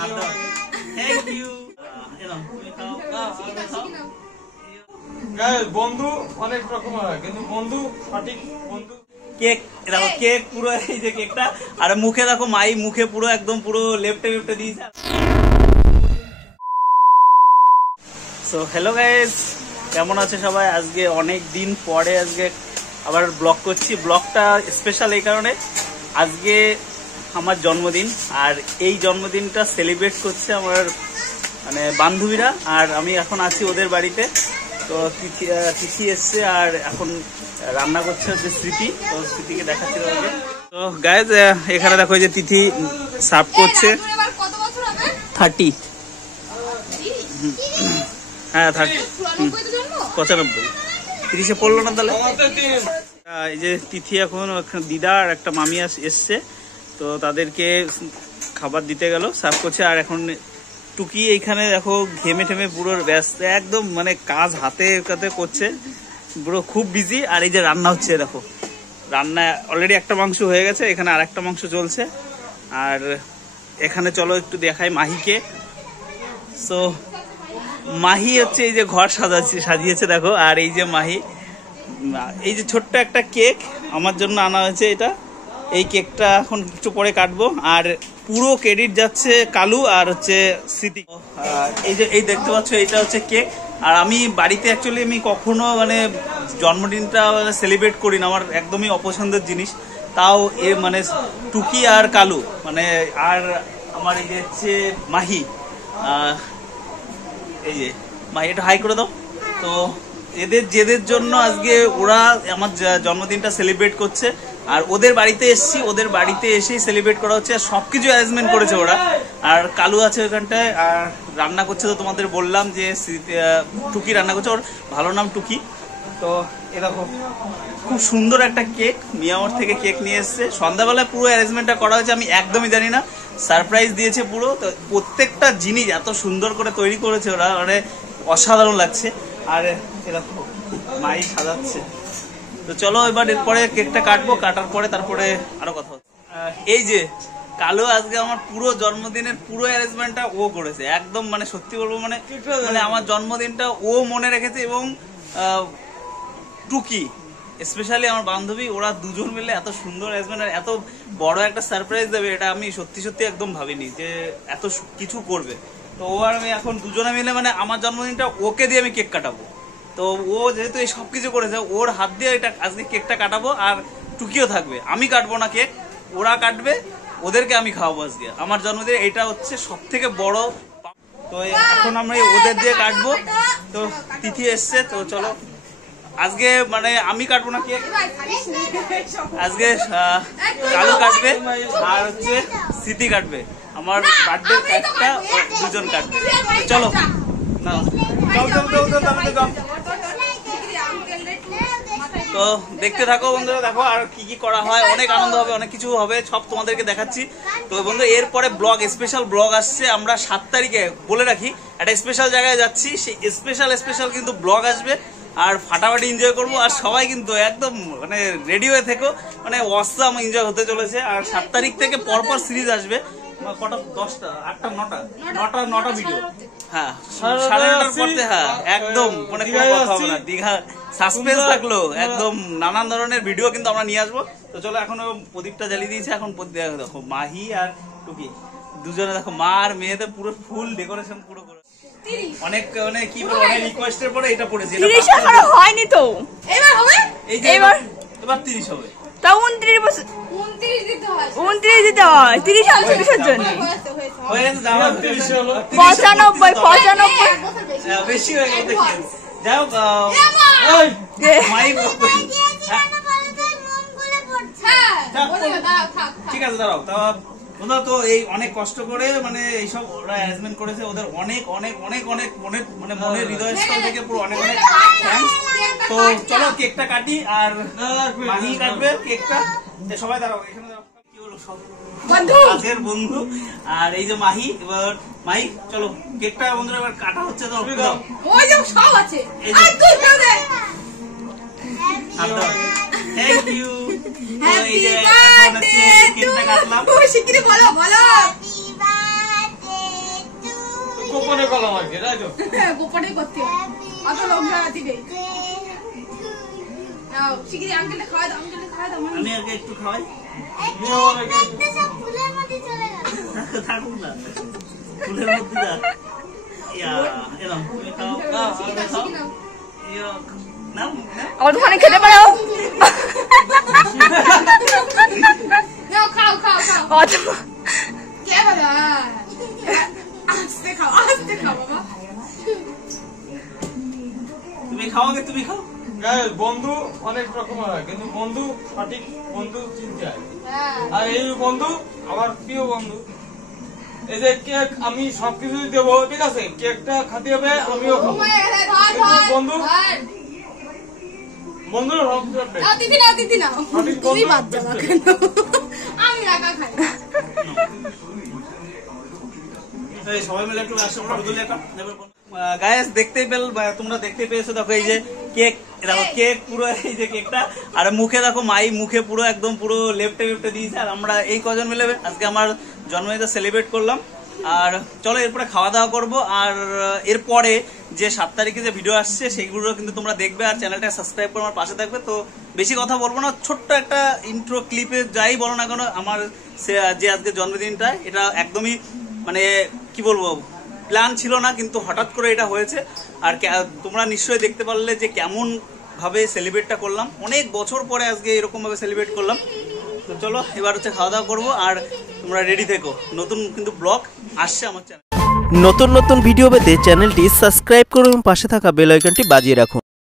Thank you. বন্ধু অনেক রকম হয়, কিন্তু বন্ধু সঠিক বন্ধু। কেক দেখো, কেক পুরো এই যে কেকটা, আর মুখে দেখো মাই মুখে পুরো একদম পুরো লেফটে লেফটে দিয়েছে। সো হ্যালো গাইস, কেমন আছে সবাই? আজকে অনেক দিন পরে আজকে আবার ব্লগ করছি। ব্লগটা স্পেশাল এই কারণে, আজকে আমার জন্মদিন, আর এই জন্মদিনটা সেলিব্রেট করছে আমার মানে বান্ধবীরা, আর আমি এখন আছি ওদের বাড়িতে। তো তিথি এসছে আর এখন রান্না করছে হচ্ছে স্মৃতি। তো স্মৃতিকে দেখাচ্ছি তোমাকে। তো গাইজ এখানে দেখো যে তিথি সার্ভ করছে। 30, হ্যাঁ 30, 95, 30-এ পড়লো না তাহলে। এই যে তিথি এখন দিদা আর একটা মামি এসছে, তো তাদেরকে খাবার দিতে গেল, সার্ভ করছে। আর এখন টুকি এইখানে দেখো ঘেমে ঠেমে পুরো ব্যস্ত, একদম মানে কাজ হাতে কাতে করছে, পুরো খুব বিজি। আর এই যে রান্না হচ্ছে দেখো, রান্না অলরেডি একটা মাংস হয়ে গেছে, এখানে আর একটা মাংস চলছে। আর এখানে চলো একটু দেখাই মাহিকে। সো মাহি হচ্ছে এই যে ঘর সাজিয়েছে দেখো। আর এই যে মাহি, এই যে ছোট্ট একটা কেক আমার জন্য আনা হয়েছে, এটা এই কেকটা এখন একটু পরে কাটবো। আর পুরো ক্রেডিট যাচ্ছে কালু আর হচ্ছে স্মৃতি। এই যে এই দেখতে পাচ্ছ, এটা হচ্ছে কেক। আর আমি বাড়িতে অ্যাকচুয়ালি আমি কখনো মানে জন্মদিনটা সেলিব্রেট করি না, আমার একদমই অপছন্দের জিনিস। তাও এ মানে টুকি আর কালু মানে, আর আমার এই যে হচ্ছে মাহি, এই যে মাহি এটা হাই করে দাও। তো যেদের জন্য আজকে ওরা আমার জন্মদিনটা সেলিব্রেট করছে, আর ওদের বাড়িতে এসেছি, ওদের বাড়িতে এসেই সেলিব্রেট করা হচ্ছে। আর সবকিছু অ্যারেঞ্জমেন্ট করেছে ওরা। আর কালু আছে ওইখানটায় আর রান্না করছে। তো তোমাদের বললাম যে টুকি রান্না করছে, ওর ভালো নাম টুকি। তো এরকম খুব সুন্দর একটা কেক মিয়ামর থেকে কেক নিয়ে এসছে। সন্ধ্যাবেলায় পুরো অ্যারেঞ্জমেন্টটা করা হয়েছে, আমি একদমই জানি না, সারপ্রাইজ দিয়েছে পুরো। তো প্রত্যেকটা জিনিস এত সুন্দর করে তৈরি করেছে ওরা, মানে অসাধারণ লাগছে। আর এরকম মাই সাজাচ্ছে। তো চলো এবার এরপরে কেকটা কাটবো, কাটার পরে তারপরে আরো কথা হচ্ছে। এই যে কালো আজকে আমার পুরো জন্মদিনের পুরো অ্যারেঞ্জমেন্টটা ও করেছে, একদম মানে সত্যি বলবো মানে আমার জন্মদিনটা ও মনে রেখেছে। এবং টুকি স্পেশালি আমার বান্ধবী, ওরা দুজন মিলে এত সুন্দর অ্যারেঞ্জমেন্ট আর এত বড় একটা সারপ্রাইজ দেবে, এটা আমি সত্যি সত্যি একদম ভাবিনি যে এত কিছু করবে। তো ও আর আমি এখন দুজনে মিলে মানে আমার জন্মদিনটা ওকে দিয়ে আমি কেক কাটাবো। তো ও যেহেতু এই সব কিছু করেছে, ওর হাত দিয়ে এটা আজকে কেকটা কাটাবো। আর টুকিও থাকবে, আমি কাটবো না কেক, ওরা কাটবে, ওদেরকে আমি খাওয়াবো আজকে আমার জন্মদিন। এটা হচ্ছে সব থেকে বড়। তো এখন আমরা ওদের দিয়ে কাটবো। তো তিথি এসছে, তো চলো আজকে মানে আমি কাটবো না কেক, আজকে কালু কাটবে আর হচ্ছে স্মৃতি কাটবে। আমার বার্থডে কেকটা দুজন কাটবে। চলো না, তো দেখতে থাকো বন্ধুরা, দেখো আর কি কি করা হয়। অনেক আনন্দ হবে, অনেক কিছু হবে, সব তোমাদেরকে দেখাচ্ছি। তো বন্ধু এরপরে ব্লগ, স্পেশাল ব্লগ আসছে। আমরা 7 তারিখে বলে রাখি একটা স্পেশাল জায়গায় যাচ্ছি, সেই স্পেশাল কিন্তু ব্লগ আসবে। আর ফাটাফাটি এনজয় করবো, আর সবাই কিন্তু একদম মানে রেডি হয়ে থেকো, মানে অসাম এনজয় হতে চলেছে। আর 7 তারিখ থেকে পরপর সিরিজ আসবে, কটা 10টা 8টা 9টা ভিডিও। হ্যাঁ 9:30টার পরে, হ্যাঁ একদম মানে কোনো কথা হবে না, দীঘা সাসপেন্স থাকলো, একদম নানান ধরনের ভিডিও কিন্তু আমরা নিয়ে আসবো। তো চলো এখন প্রদীপটা জ্বালিয়ে দিয়েছে, এখন দেখো মাহি আর টুকি দুজনে দেখো মা আর মেয়েতে পুরো ফুল ডেকোরেশন পুরো করে অনেক মানে কি বলবো, অনেক রিকোয়েস্টের পরে এটা পড়েছে। এটা হয়নি তো, এবার হবে, এই যে এবার 30 হবে। তা 29 দিতে হয়, 29 দিতে হয়, 30 আর 30 জন্য হয়ে গেছে, দাও 30 হলো, 95 বেশি হয়ে গেছে। যাও মাই ঠিক আছে, দাঁড়াও। তা বন্ধু তো এই অনেক কষ্ট করে মানে এইসব ওরা অ্যারেঞ্জমেন্ট করেছে, ওদের অনেক অনেক অনেক অনেক মনের মানে মনের হৃদয়স্থল থেকে পুরো অনেক অনেক থ্যাঙ্কস। তো চলো কেকটা কাটি, আর মাহি কাটবে কেকটা। সবাই দাঁড়াও, এখানে কি হলো সব কাজের বন্ধু। আর এই যে মাহি, এবার মাহি চলো কেকটা বন্ধুরা এবার কাটা হচ্ছে। তো ওই যে সব আছে, thank you. Happy birthday to you. শিগগিরই বলো বলো, হ্যাপি বার্থডে গোপনে করলাম আর কি, তাই তো? হ্যাঁ, গোপনেই করতে হবে। অত লোক জানাতি নেই। নাও, শিগগিরই আঙ্কেলকে খাওয়াই দাও, আঙ্কেলকে খাওয়াই দাও। আমি আগে একটু খাওয়াই। নিয়ে অনেকে থাকুক না, ফুলের মধ্যে যা। ইয়া, এরম, তুমি খাও, তুমি খাও। ইয়া, নাও, নাও। আমার দোকানে খেতে পারো। নাও, খাও খাও খাও। কে বাবা? আস্তে খাও বাবা। তুমি খাও আগে, তুমি খাও। গাইস, বন্ধু অনেক রকম হয়, কিন্তু বন্ধু সঠিক বন্ধু চিনতে হয়। আর এই বন্ধু আমার প্রিয় বন্ধু। এই যে কেক আমি সবকিছু দেবো, ঠিক আছে, কেকটা খাতে হবে, আমিও খাবো। বন্ধু বন্ধুরা সব করবে। দিদি নাও। সঠিক তুমি বন্ধু বাদ যাবা কেন? আমি একা খাই। এই সবাই মিলে একটু আসো, ফটো তুলে একটা নেবে। গাইস, দেখতেই তোমরা দেখতে পেয়েছো, দেখো এই যে কেক, দেখো কেক পুরো, এই যে কেকটা, আর মুখে দেখো মাই মুখে পুরো একদম পুরো লেফটে দিয়েছে। আর আমরা এই কজন মিলে আজকে আমার জন্মদিনটা সেলিব্রেট করলাম। আর চলো এরপরে খাওয়া দাওয়া করবো। আর এরপরে যে 7 তারিখে যে ভিডিও আসছে সেগুলো কিন্তু তোমরা দেখবে, আর চ্যানেলটা সাবস্ক্রাইব করে আমার পাশে থাকবে। তো বেশি কথা বলবো না, ছোট্ট একটা ইন্ট্রো ক্লিপে যাই বলো না কেন, আমার যে আজকে জন্মদিনটা, এটা একদমই মানে কি বলবো, প্ল্যান ছিল না, কিন্তু হঠাৎ করে এটা হয়েছে। আর তোমরা নিশ্চয়ই দেখতে পারলে যে কেমন ভাবে সেলিব্রেটটা করলাম, অনেক বছর পরে আজকে এরকম ভাবে সেলিব্রেট করলাম। তো চলো এবার খাওয়া দাওয়া করবো, আর তোমরা রেডি থেকো, নতুন কিন্তু ব্লগ আসছে আমার চ্যানেল। নতুন নতুন ভিডিও পেতে চ্যানেলটি সাবস্ক্রাইব করুন, পাশে থাকা বেল আইকনটি বাজিয়ে রাখুন।